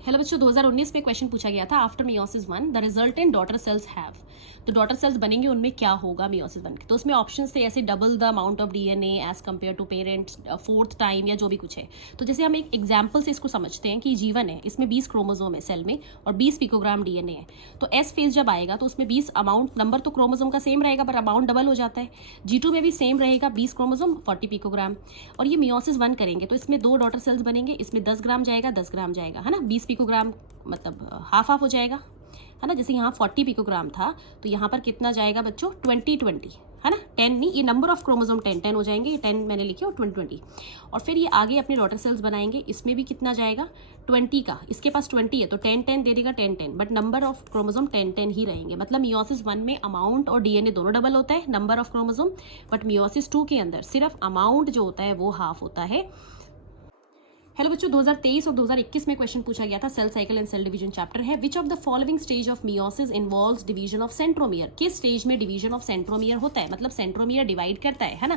Hello बच्चों, 2019 में question पूछा गया था after meiosis 1 the resultant daughter cells have, तो डॉटर सेल्स बनेंगे उनमें क्या होगा मियोसिस 1 के। तो उसमें ऑप्शंस थे ऐसे double the amount of DNA as compared to parents, fourth time या जो भी कुछ है। तो जैसे हम एक एग्जाम्पल से इसको समझते हैं कि जीवन है, इसमें 20 क्रोमोजोम है सेल में और 20 पिकोग्राम डीएनए है। तो एस फेज जब आएगा तो उसमें 20 अमाउंट, नंबर तो क्रोमोजोम का सेम रहेगा पर अमाउंट डबल हो जाता है। G2 में भी सेम रहेगा, 20 क्रोमोजोम 40 पिकोग्राम। और ये मियोसिस 1 करेंगे तो इसमें 2 डॉटर सेल्स बनेंगे, इसमें 10 ग्राम जाएगा 10 ग्राम जाएगा, है ना। 20 पिकोग्राम मतलब हाफ हाफ हो जाएगा, है ना। जैसे यहाँ 40 पिकोग्राम था तो यहाँ पर कितना जाएगा बच्चों, 20 है ना। 10 नहीं, ये नंबर ऑफ क्रोमोसोम 10 हो जाएंगे, 10 मैंने लिखे और 20। और फिर ये आगे अपने डॉटर सेल्स बनाएंगे, इसमें भी कितना जाएगा 20 का, इसके पास 20 है तो 10 दे देगा 10, बट नंबर ऑफ क्रोमोसोम 10 ही रहेंगे। मतलब मियोसिस 1 में अमाउंट और डीएनए दोनों डबल होता है, number of chromosome, but meiosis 2 के अंदर सिर्फ अमाउंट जो होता है वो हाफ होता है। हेलो बच्चों, 2023 और 2021 में क्वेश्चन पूछा गया था, cell cycle and cell division chapter है। Which of the following stage of meiosis involves division of centromere. किस स्टेज में डिवीजन ऑफ सेंट्रोमियर होता है, मतलब सेंट्रोमियर डिवाइड करता है ना।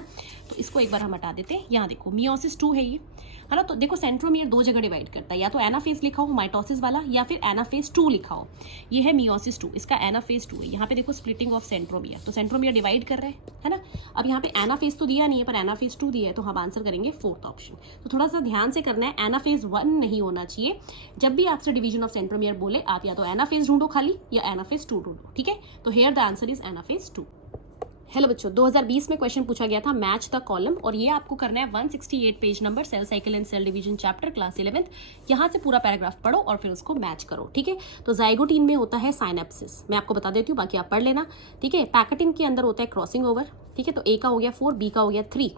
तो इसको एक बार हम हटा देते हैं। यहाँ देखो मियोसिस 2 है ये, है ना। तो देखो सेंट्रोमियर 2 जगह डिवाइड करता है, या तो एनाफेज लिखा हो माइटोसिस वाला या फिर एनाफेज 2 लिखा हो। ये है मियोसिस 2, इसका एनाफेज 2 है। यहाँ पे देखो स्प्लिटिंग ऑफ सेंट्रोमियर, तो सेंट्रोमियर डिवाइड कर रहे हैं, है ना। अब यहाँ पे एनाफेज तो दिया नहीं है पर एनाफेज 2 दिया है, तो हम आंसर करेंगे फोर्थ ऑप्शन। तो थोड़ा सा ध्यान से करना है, एनाफेज 1 नहीं होना चाहिए। जब भी आपसे डिवीजन ऑफ सेंट्रोमियर बोले आप या तो एनाफेज ढूंढो खाली या एनाफेज 2 ढूंढो, ठीक है। तो here the answer is anaphase 2। Hello बच्चों, 2020 में क्वेश्चन पूछा गया था मैच द कॉलम, और ये आपको करना है 168 page number, cell cycle and cell division chapter class 11th। यहाँ से पूरा पैराग्राफ पढ़ो और फिर उसको मैच करो, ठीक है। तो जाइगोटीन में होता है साइनेप्सिस, मैं आपको बता देती हूँ, बाकी आप पढ़ लेना, ठीक है। पैकेटिन के अंदर होता है क्रॉसिंग ओवर, ठीक है। तो ए का हो गया 4, बी का हो गया 3।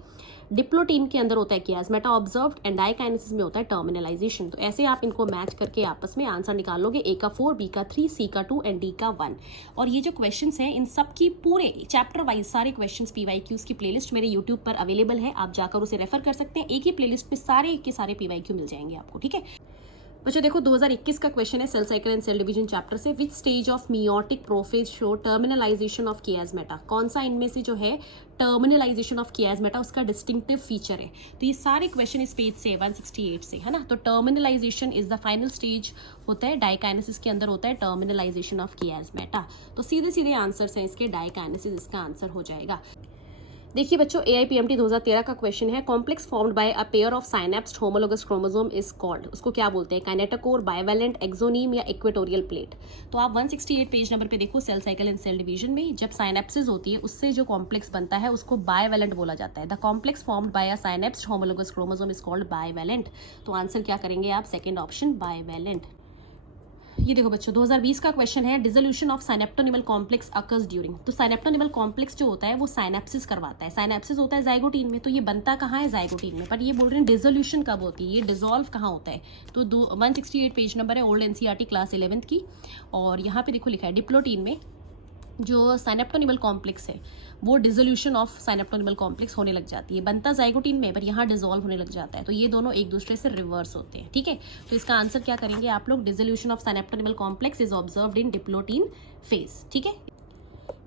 डिप्लोटीन के अंदर होता है कियास्मेटा ऑब्जर्व्ड, एंड डाइकाइनेसिस में होता है टर्मिनलाइजेशन। तो ऐसे आप इनको मैच करके आपस में आंसर निकाल लोगे, ए का 4, बी का 3, सी का 2 एंड डी का 1। और ये जो क्वेश्चंस हैं इन सब की पूरे चैप्टर वाइज सारे क्वेश्चंस पीवाईक्यूज की प्लेलिस्ट मेरे यूट्यूब पर अवेलेबल है, आप जाकर उसे रेफर कर सकते हैं। एक ही प्लेलिस्ट में सारे के सारे पीवाईक्यू मिल जाएंगे आपको, ठीक है। बच्चों देखो 2021 का क्वेश्चन है cell cycle and cell division chapter से, which stage of meiotic prophase show terminalisation of chiasmata. कौन सा इनमें से जो है टर्मिनलाइजेशन ऑफ कियास्मेटा उसका डिस्टिंक्टिव फीचर है। तो ये सारे क्वेश्चन इस पेज से 168 से, है ना। तो terminalisation is the final stage होता है, डाइकाइनेसिस के अंदर होता है टर्मिनलाइजेशन ऑफ कियास्मेटा। तो सीधे सीधे आंसर है इसके, डाइकाइनेसिस इसका आंसर हो जाएगा। देखिए बच्चों, AIPMT 2013 का क्वेश्चन है, complex formed by a pair of synapsed homologous chromosome is called. उसको क्या बोलते हैं, काइनेटोकोर, बाइवेलेंट, एक्सोनीम या इक्वेटोरियल प्लेट। तो आप 168 पेज नंबर पे देखो, cell cycle and cell division में जब साइनेप्सिस होती है उससे जो कॉम्प्लेक्स बनता है उसको बाइवेलेंट बोला जाता है। The complex formed by a synapsed homologous chromosome is called bivalent. तो आंसर क्या करेंगे आप, सेकेंड ऑप्शन बाइवेलेंट। ये देखो बच्चों 2020 का क्वेश्चन है, dissolution of synaptonemal complex occurs during. तो साइनेप्टोनिमल कॉम्प्लेक्स जो होता है वो साइनेप्सिस करवाता है। साइनेप्सिस होता है जाइगोटीन में, तो ये बनता कहाँ है, जाइगोटीन में। पर ये बोल रहे हैं डिसोल्यूशन कब होती है, ये डिसॉल्व कहाँ होता है। तो 168 पेज नंबर है, ओल्ड NCERT क्लास 11th की। और यहाँ पे देखो लिखा है डिप्लोटीन में जो साइनेप्टोनिमल कॉम्प्लेक्स है वो डिसोल्यूशन ऑफ साइनेप्टोनिमल कॉम्प्लेक्स होने लग जाती है। बनता जाइगोटीन में पर यहाँ डिसॉल्व होने लग जाता है। तो ये दोनों एक दूसरे से रिवर्स होते हैं, ठीक है। तो इसका आंसर क्या करेंगे आप लोग, dissolution of synaptonemal complex is observed in diplotene phase, ठीक है।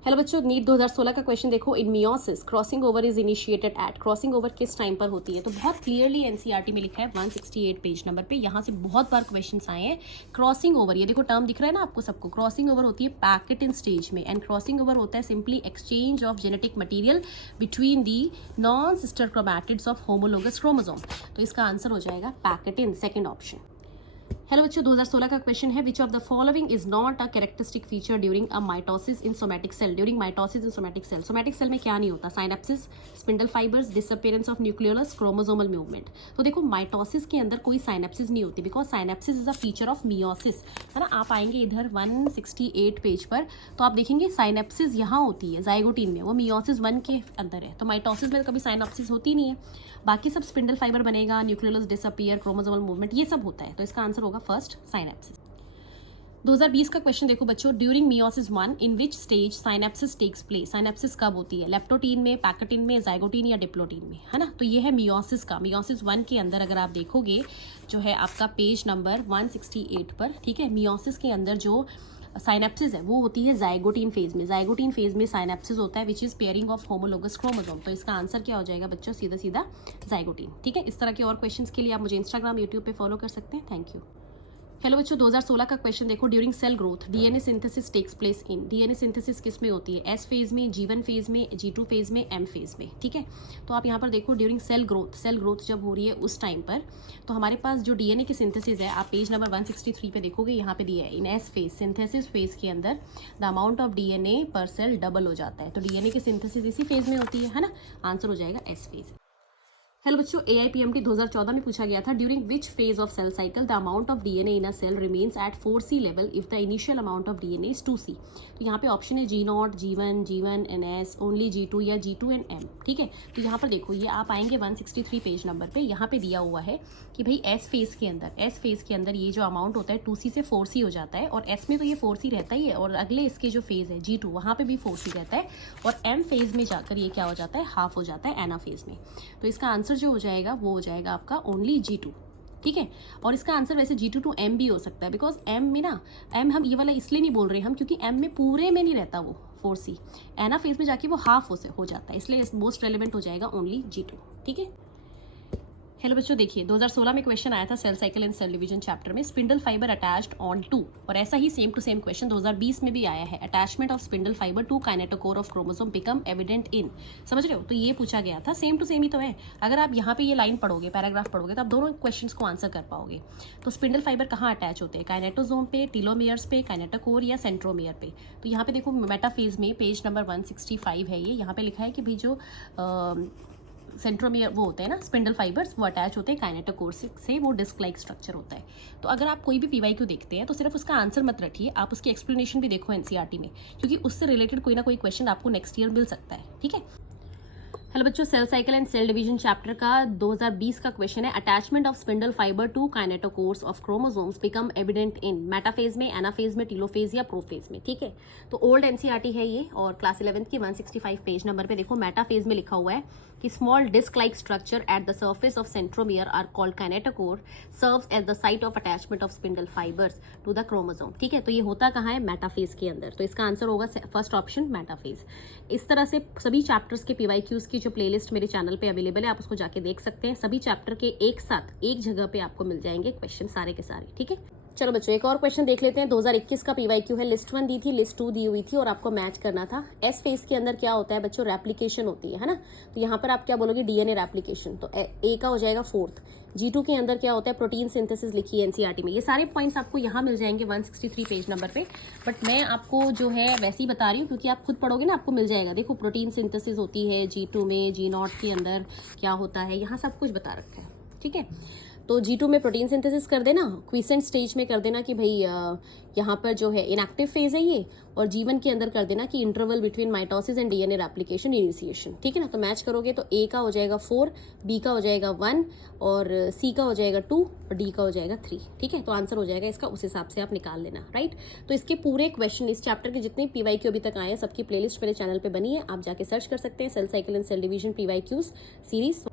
हेलो बच्चों, नीट 2016 का क्वेश्चन देखो, in meiosis crossing over is initiated at. Crossing over किस टाइम पर होती है। तो बहुत क्लियरली NCERT में लिखा है 168 पेज नंबर पे, यहाँ से बहुत बार क्वेश्चंस आए हैं। क्रॉसिंग ओवर, ये देखो टर्म दिख रहा है ना आपको सबको, क्रॉसिंग ओवर होती है पैकेटिन स्टेज में, एंड क्रॉसिंग ओवर होता है simply exchange of genetic material between the non sister chromatids of homologous chromosome. तो इसका आंसर हो जाएगा पैकेटिन, सेकेंड ऑप्शन। हेलो बच्चों, 2016 का क्वेश्चन है, which of the following is not a characteristic feature during a mitosis in somatic cell. During mitosis in somatic cell, somatic cell में क्या नहीं होता, synapsis, spindle fibres, disappearance of nucleolus, chromosomal movement. तो देखो mitosis के अंदर कोई synapsis नहीं होती, because synapsis is a feature of meiosis, है ना। आप आएंगे इधर 168 पेज पर तो आप देखेंगे साइनेप्सिस यहाँ होती है जाइगोटीन में, वो मियोसिस 1 के अंदर है। तो माइटोसिस में कभी साइनेप्सिस होती नहीं है, बाकी सब स्पिंडल फाइबर बनेगा, न्यूक्लियोलस डिसअपीयर, क्रोमोसोमल मूवमेंट, ये सब होता है। तो इसका आंसर होगा फर्स्ट, साइनेप्सिस। 2020 का क्वेश्चन देखो बच्चों, during meiosis 1 in which stage synapsis takes place. Synapsis कब होती है, लेप्टोटीन में, पैकेटिन में, जाइगोटीन या डिप्लोटीन में, है ना। तो ये है मियोसिस का, मियोसिस 1 के अंदर अगर आप देखोगे जो है आपका पेज नंबर 168 पर, ठीक है। मियोसिस के अंदर जो साइनेप्सिस है वो होती है जाइगोटीन फेज में। जाइगोटीन फेज में साइनेप्सिस होता है which is pairing of homologous chromosome. तो इसका आंसर क्या हो जाएगा बच्चों, सीधा सीधा जाइगोटीन, ठीक है। इस तरह के और क्वेश्चंस के लिए आप मुझे इंस्टाग्राम, यूट्यूब पे फॉलो कर सकते हैं। Thank you. हेलो बच्चों, 2016 का क्वेश्चन देखो। During cell growth DNA synthesis takes place in. DNA synthesis किस में होती है? एस फेज में, G1 फेज में, G2 फेज में, M फेज में। ठीक है, तो आप यहाँ पर देखो ड्यूरिंग सेल ग्रोथ जब हो रही है उस टाइम पर, तो हमारे पास जो डीएनए की सिंथेसिस है, आप पेज नंबर 163 पे देखोगे, यहाँ पे दिया है इन एस फेज सिंथेसिस फेज के अंदर द अमाउंट ऑफ डीएनए पर सेल डबल हो जाता है। तो डीएनए की सिंथेसिस इसी फेज में होती है ना। आंसर हो जाएगा एस फेज। हेलो बच्चों, AIPMT 2014 में पूछा गया था, during which phase of cell cycle the amount of DNA in a cell remains at 4C level if the initial amount of DNA is 2C। तो यहाँ पे ऑप्शन है G0, G1 and S, only G2 या G2 and M। ठीक है, तो यहाँ पर देखो, ये आप आएंगे 163 पेज नंबर पे, यहाँ पे दिया हुआ है कि भाई S फेज के अंदर ये जो अमाउंट होता है 2C से 4C हो जाता है, और S में तो ये 4C रहता ही है, और अगले इसके जो फेज है G2 वहाँ पे भी 4C रहता है, और M फेज में जाकर ये क्या हो जाता है, हाफ हो जाता है एना फेज में। तो इसका आंसर जो हो जाएगा वो हो जाएगा आपका ओनली G2। ठीक है, और इसका आंसर वैसे G2 to M भी हो सकता है, बिकॉज M में ना, M हम ये वाला इसलिए नहीं बोल रहे हम क्योंकि M में पूरे में नहीं रहता वो 4C, एना फेज में जाके वो हाफ हो जाता है, इसलिए मोस्ट रेलिवेंट हो जाएगा ओनली G2। ठीक है। हेलो बच्चों, देखिए 2016 में क्वेश्चन आया था cell cycle and cell division chapter में, spindle fibre attached on to, और ऐसा ही सेम टू सेम क्वेश्चन 2020 में भी आया है, attachment of spindle fibre to kinetochore of chromosome become evident in. समझ रहे हो, तो ये पूछा गया था, सेम टू सेम ही तो है। अगर आप यहाँ पे ये लाइन पढ़ोगे, पैराग्राफ पढ़ोगे, तो आप दोनों क्वेश्चन को आंसर कर पाओगे। तो स्पिंडल फाइबर कहाँ अटैच होते हैं? काइनेटोसोम पे, टीलोमियर्स पे, काइनेटोकोर या सेंट्रोमियर पे। तो यहाँ पे देखो मेटाफेज में पेज नंबर 165 है, ये यहाँ पे लिखा है कि भाई जो सेंट्रोमियर वो होते हैं ना स्पिंडल फाइबर्स, वो अटैच होते हैं काइनेटोकोर से, वो डिस्क लाइक स्ट्रक्चर होता है। तो अगर आप कोई भी PYQ देखते हैं तो सिर्फ उसका आंसर मत रखिए, आप उसकी एक्सप्लेनेशन भी देखो NCERT में, क्योंकि उससे रिलेटेड कोई ना कोई क्वेश्चन आपको नेक्स्ट ईयर मिल सकता है। ठीक है। हेलो बच्चों, cell cycle and cell division chapter का 2020 का क्वेश्चन है, attachment of spindle fibre to kinetochores of chromosomes become evident in metaphase में, एनाफेज में, टीलोफेज या प्रोफेज में। ठीक है, तो ओल्ड NCERT है ये, और क्लास 11th की 165 पेज नंबर पे देखो, मेटाफेज में लिखा हुआ है कि small disc like structure at the surface of centromere are called kinetochore, serves as the site of attachment of spindle fibres to the chromosome. ठीक है, तो ये होता कहाँ है? मेटाफेज के अंदर। तो इसका आंसर होगा फर्स्ट ऑप्शन, मेटाफेज। इस तरह से सभी चैप्टर्स के PYQs की जो प्लेलिस्ट मेरे चैनल पे अवेलेबल है, आप उसको जाके देख सकते हैं। सभी चैप्टर के एक साथ एक जगह पे आपको मिल जाएंगे क्वेश्चन सारे के सारे। ठीक है, चलो बच्चों एक और क्वेश्चन देख लेते हैं। 2021 का PYQ है, लिस्ट 1 दी थी, लिस्ट 2 दी हुई थी, और आपको मैच करना था। एस फेज के अंदर क्या होता है बच्चों? रेप्लिकेशन होती है ना। तो यहाँ पर आप क्या बोलोगे? DNA replication. तो ए का हो जाएगा 4th। G2 के अंदर क्या होता है? प्रोटीन सिंथेसिस लिखी है NCERT में। ये सारे पॉइंट्स आपको यहाँ मिल जाएंगे 163 पेज नंबर पे, बट मैं आपको जो है वैसे ही बता रही हूँ, क्योंकि आप खुद पढ़ोगे ना आपको मिल जाएगा। देखो प्रोटीन सिंथेसिस होती है G2 में, G0 के अंदर क्या होता है, यहाँ सब कुछ बता रखा है। ठीक है, तो G2 में प्रोटीन सिंथेसिस कर देना, क्विसेंट स्टेज में कर देना कि भाई यहाँ पर जो है इनएक्टिव फेज है ये, और G1 के अंदर कर देना कि interval between mitosis and DNA replication initiation. ठीक है ना, तो मैच करोगे तो A का हो जाएगा 4, B का हो जाएगा 1, और C का हो जाएगा 2, और D का हो जाएगा 3। ठीक है, तो आंसर हो जाएगा इसका, उस हिसाब से आप निकाल लेना। राइट, तो इसके पूरे क्वेश्चन, इस चैप्टर के जितने PYQ अभी तक आए हैं, सबकी प्लेलिस्ट मेरे चैनल पर बनी है, आप जाके सर्च कर सकते हैं, cell cycle and cell division PYQs series.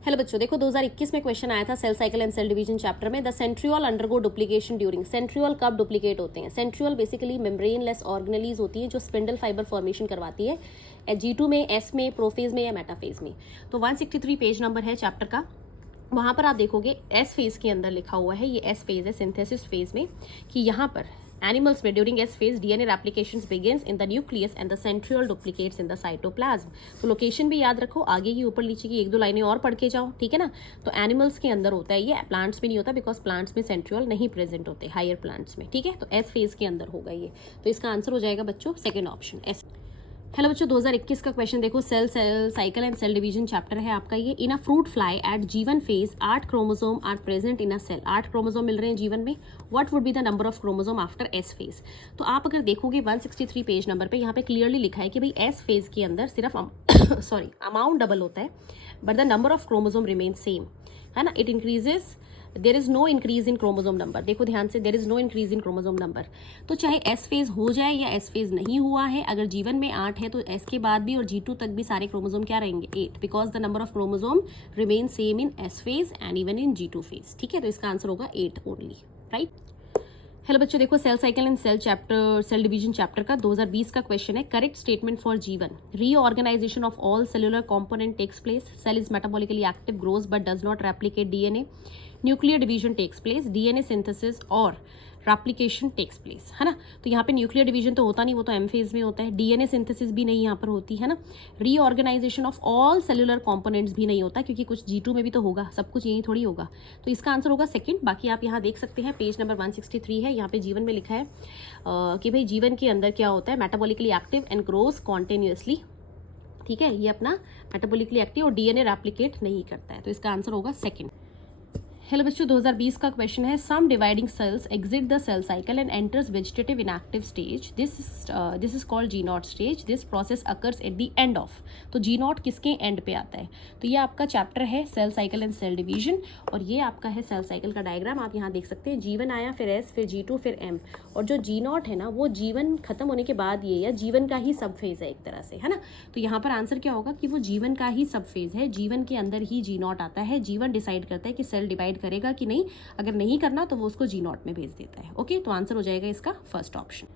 Hello बच्चों, देखो 2021 में क्वेश्चन आया था cell cycle and cell division chapter में, the centriole undergo duplication during. Centriole कब डुप्लीकेट होते हैं? सेंट्रियोल बेसिकली मेम्ब्रेनलेस ऑर्गेनेलीज होती है जो स्पिंडल फाइबर फॉर्मेशन करवाती है, G2 में, S में, प्रोफेज में या मेटाफेज में। तो 163 पेज नंबर है चैप्टर का, वहाँ पर आप देखोगे S फेज के अंदर लिखा हुआ है, ये S फेज है सिंथेसिस फेज में, कि यहाँ पर एनिमल्स में during S phase DNA replications begins in the nucleus and the centriole duplicates in the cytoplasm. तो लोकेशन भी याद रखो, आगे की ऊपर नीचे की 1-2 लाइनें और पढ़ के जाओ। ठीक है ना, तो एनिमल्स के अंदर होता है ये, प्लांट्स में नहीं होता, बिकॉज प्लांट्स में सेंट्रियोल नहीं प्रेजेंट होते, हायर प्लांट्स में। ठीक है, तो एस फेज के अंदर होगा ये, तो इसका आंसर हो जाएगा बच्चों सेकेंड ऑप्शन एस। हेलो बच्चों, 2021 का क्वेश्चन देखो, cell cycle and cell division chapter है आपका ये। In a fruit fly at G1 phase 8 chromosome are present in a cell. 8 chromosome मिल रहे हैं G1 में, what would be the number of chromosome after S phase. तो आप अगर देखोगे 163 पेज नंबर पे, यहाँ पे क्लियरली लिखा है कि भाई एस फेज के अंदर सिर्फ सॉरी अमाउंट डबल होता है, but the number of chromosome remain same, है ना। It increases, there is no increase in chromosome number. देखो ध्यान से, there is no increase in chromosome number. तो चाहे एस फेज हो जाए या एस फेज नहीं हुआ है, अगर G1 में 8 है तो एस के बाद भी और G2 तक भी सारे क्रोमोसोम क्या रहेंगे? 8, because the number of chromosome remain same in S phase and even in G2 phase. ठीक है, तो इसका आंसर होगा 8 ओनली। राइट, हेलो बच्चों, देखो cell cycle and cell division chapter का 2020 का क्वेश्चन है, correct statement for G1। Reorganisation of all cellular component takes place, cell is metabolically active, grows but does not replicate DNA, nuclear division takes place, DNA synthesis और replication takes place, है ना। तो यहाँ पे nuclear division तो होता नहीं, वो तो एम फेज में होता है। डीएनए सिंथेसिस भी नहीं यहाँ पर होती है ना। Reorganisation of all cellular components भी नहीं होता, क्योंकि कुछ G2 में भी तो होगा, सब कुछ यही थोड़ी होगा। तो इसका आंसर होगा सेकंड। बाकी आप यहाँ देख सकते हैं पेज नंबर 163 है, यहाँ पे जीवन में लिखा है कि भाई जीवन के अंदर क्या होता है, metabolically active and grows continuously, ठीक है। ये अपना मेटाबॉलिकली एक्टिव और डीएनए रेप्लिकेट नहीं करता है, तो इसका आंसर होगा सेकंड। हेलो बच्चों, 2020 का क्वेश्चन है some dividing cells exit the cell cycle and enters vegetative inactive stage, this is called G naught stage, this process occurs at the end of. तो जी नॉट किसके and पे आता है, तो ये आपका चैप्टर है cell cycle and cell division, और ये आपका है सेल साइकिल का डायग्राम। आप यहाँ देख सकते हैं जीवन आया, फिर एस, फिर G2, फिर M, और जो जी नॉट है ना वो जीवन खत्म होने के बाद ये, या जीवन का ही सब फेज है एक तरह से, है ना। तो यहाँ पर आंसर क्या होगा कि वो जीवन का ही सब फेज है, जीवन के अंदर ही जी नॉट आता है। जीवन डिसाइड करता है कि सेल डिवाइड करेगा कि नहीं, अगर नहीं करना तो वो उसको जी नॉट में भेज देता है। ओके, तो आंसर हो जाएगा इसका फर्स्ट ऑप्शन।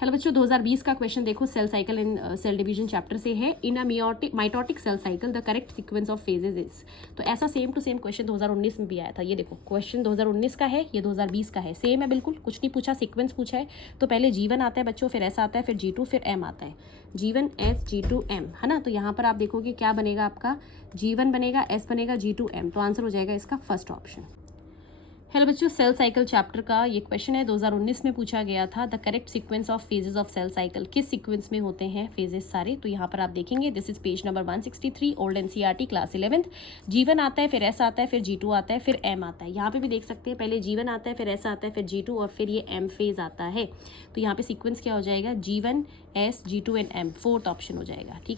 हेलो बच्चों, 2020 का क्वेश्चन देखो, cell cycle and cell division chapter से है। In a mitotic cell cycle the correct sequence of phases is. तो ऐसा सेम टू सेम क्वेश्चन 2019 में भी आया था। ये देखो क्वेश्चन 2019 का है, ये 2020 का है, सेम है बिल्कुल, कुछ नहीं पूछा, सीक्वेंस पूछा है। तो पहले जीवन आता है बच्चों, फिर एस आता है, फिर G2, फिर M आता है। जीवन S G2 M, है ना। तो यहाँ पर आप देखोगे क्या बनेगा, आपका जीवन बनेगा, S बनेगा, G2 M, तो आंसर हो जाएगा इसका फर्स्ट ऑप्शन। हेलो बच्चों, सेल साइकिल चैप्टर का ये क्वेश्चन है, 2019 में पूछा गया था। The correct sequence of phases of cell cycle, किस सीक्वेंस में होते हैं फेजेस सारे, तो यहाँ पर आप देखेंगे this is page number 163, old NCERT class 11th। जीवन आता है, फिर S आता है, फिर G2 आता है, फिर M आता है। यहाँ पे भी देख सकते हैं पहले जीवन आता है, फिर S आता है, फिर G2 और फिर ये M फेज आता है। तो यहाँ पे सीक्वेंस क्या हो जाएगा, जीवन, S, G2 and M, fourth option हो जाएगा, ठीक है।